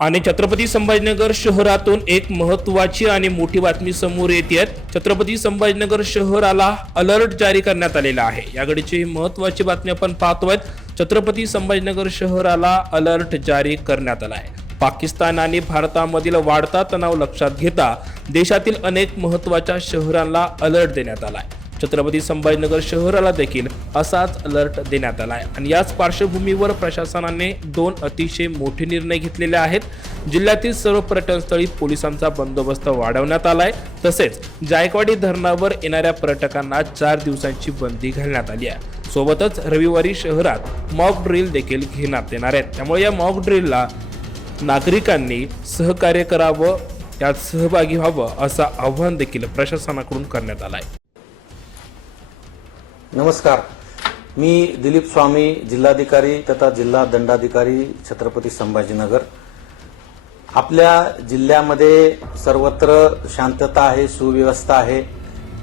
आणि छत्रपती संभाजीनगर शहरातून एक महत्वाची आणि मोठी बातमी समोर येते. छत्रपती संभाजीनगर शहराला अलर्ट जारी करण्यात आलेला आहे. या घडीची महत्वाची बातमी आपण पाहतोय. छत्रपती संभाजीनगर शहराला अलर्ट जारी करण्यात आला आहे. पाकिस्तान आणि भारतामधील वाढता तणाव लक्षात घेता देशातील अनेक महत्त्वाच्या शहरांना अलर्ट देण्यात आला आहे. छत्रपती संभाजीनगर शहराला देखील असाच अलर्ट देण्यात आला आहे आणि याच पार्श्वभूमीवर प्रशासनाने दोन अतिशय मोठे निर्णय घेतलेले आहेत. जिल्ह्यातील सर्व पर्यटनस्थळी पोलिसांचा बंदोबस्त वाढवण्यात आलाय. तसेच जायकवाडी धरणावर येणाऱ्या पर्यटकांना चार दिवसांची बंदी घालण्यात आली आहे. सोबतच रविवारी शहरात मॉक ड्रिल देखील घेण्यात येणार आहेत. त्यामुळे या मॉक ड्रिलला नागरिकांनी सहकार्य करावं यात सहभागी व्हावं असं आव्हान देखील प्रशासनाकडून करण्यात आलं आहे नमस्कार. मी दिलीप स्वामी जिल्हाधिकारी तथा जिल्हा दंडाधिकारी छत्रपती संभाजीनगर. आपल्या जिल्ह्यामध्ये सर्वत्र शांतता आहे सुव्यवस्था आहे.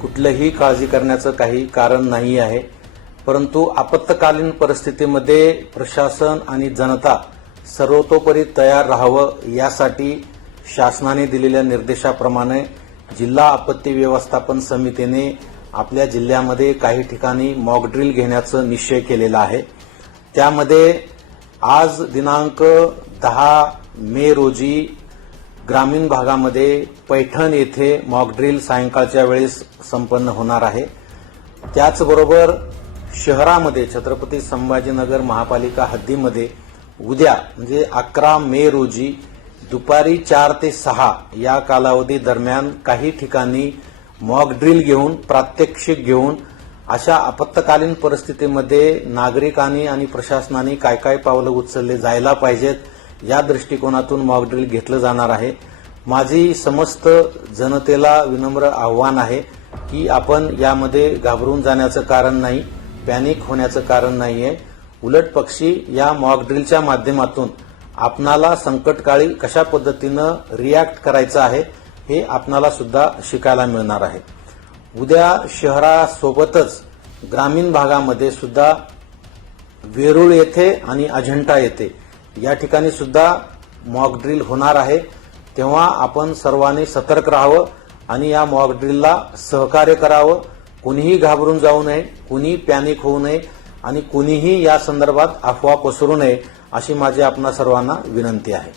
कुठलंही काळजी करण्याचं काही कारण नाही आहे. परंतु आपत्कालीन परिस्थितीमध्ये प्रशासन आणि जनता सर्वतोपरी तयार राहावं यासाठी शासनाने दिलेल्या निर्देशाप्रमाणे जिल्हा आपत्ती व्यवस्थापन समितीने आपल्या जिल्ह्यामध्ये काही ठिकाणी मॉकड्रिल घेण्याचं निश्चय केलेला आहे. त्यामध्ये आज दिनांक दहा मे रोजी ग्रामीण भागामध्ये पैठण येथे मॉकड्रिल सायंकाळच्या वेळेस संपन्न होणार आहे. त्याचबरोबर शहरामध्ये छत्रपती संभाजीनगर महापालिका हद्दीमध्ये उद्या म्हणजे अकरा मे रोजी दुपारी चार ते सहा या कालावधी दरम्यान काही ठिकाणी मॉक ड्रिल घेऊन प्रात्यक्षिक घेऊन अशा आपत्कालीन परिस्थितीमध्ये नागरिकांनी आणि प्रशासनाने काय काय पावलं उचलले जायला पाहिजेत या दृष्टिकोनातून मॉक ड्रिल घेतलं जाणार आहे. माझी समस्त जनतेला विनम्र आव्हान आहे की आपण यामध्ये घाबरून जाण्याचं कारण नाही पॅनिक होण्याचं कारण नाहीये. उलट पक्षी या मॉक ड्रिलच्या माध्यमातून आपणाला संकटकाळी कशा पद्धतीनं रिॲक्ट करायचं आहे हे आपणाला सुद्धा शिकायला मिळणार आहे. उद्या शहरासोबतच ग्रामीण भागामध्ये सुद्धा वेरूळ येथे आणि अजंठा येथे या ठिकाणी सुद्धा मॉक ड्रिल होणार आहे. तेव्हा आपण सर्वांनी सतर्क राहावं आणि या मॉक ड्रिलला सहकार्य करावं. कुणीही घाबरून जाऊ नये कुणी पॅनिक होऊ नये आणि कुणीही या संदर्भात अफवा पसरू नये अशी माझी आपणा सर्वांना विनंती आहे.